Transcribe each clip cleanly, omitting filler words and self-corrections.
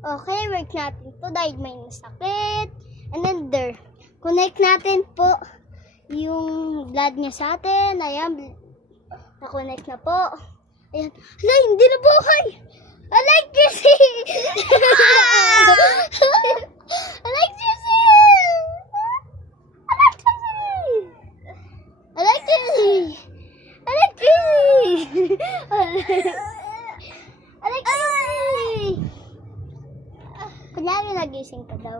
Okay, work natin po dahil may nasakit. And then there. Connect natin po yung blood niya sa atin. Ayan. Na-connect na po. Ayan. Hala, hindi na buhay! Electricity! Electricity! Electricity! Electricity! Electricity! Electricity! Kunyari nagising ka daw.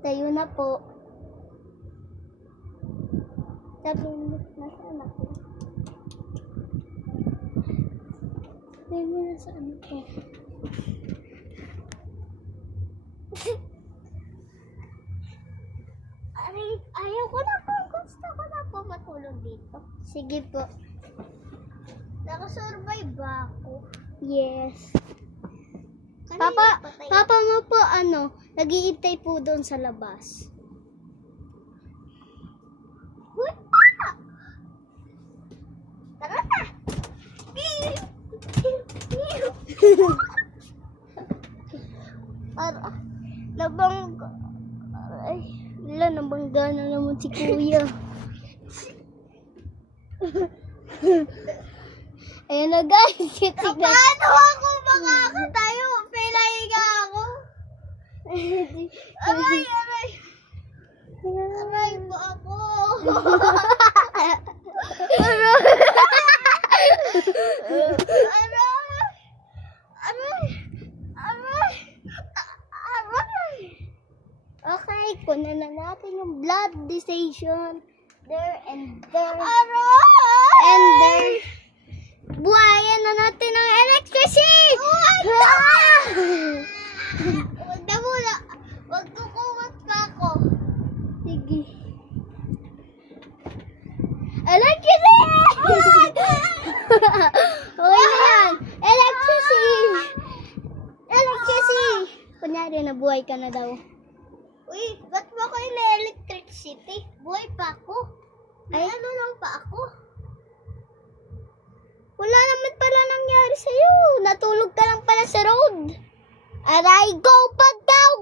Tayo na po. Sabi mo, nasaan ako? Sabi mo, nasaan ako? Ayaw ko na po. Gusto ko na po matulog dito. Sige po. Nakasurvive ba ako? Yes. Papa mo po nag-iintay po doon sa labas. Uy, tara na! Nabangga na naman si Kuya. Ayan na guys. Paano ako makakatayo? Pelahiga ako. Aray! Aray po ako. Okay, kunan na natin yung blood station. There and there. And there. Buhayan na natin ang electricity! Huwag na muna. Huwag kukumat pa ako. Sige. Electricity! Okay na yan. Electricity! Electricity! Kunyari, nabuhay ka na daw. Uy, ba't mo ako electricity? Buhay pa ako. Ay, ano lang pa ako? Wala naman pala nangyari sa'yo. Natulog ka lang pala sa road. Aray, go pagkaw!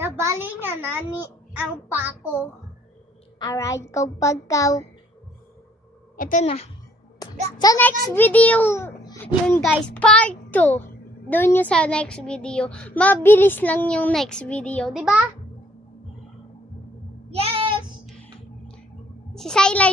Nabali nga nani ang pako. Aray, go pagkaw. Ito na. Sa next video, yun guys, part 2. Doon yung sa next video. Mabilis lang yung next video, di ba? Yes! Si Sailor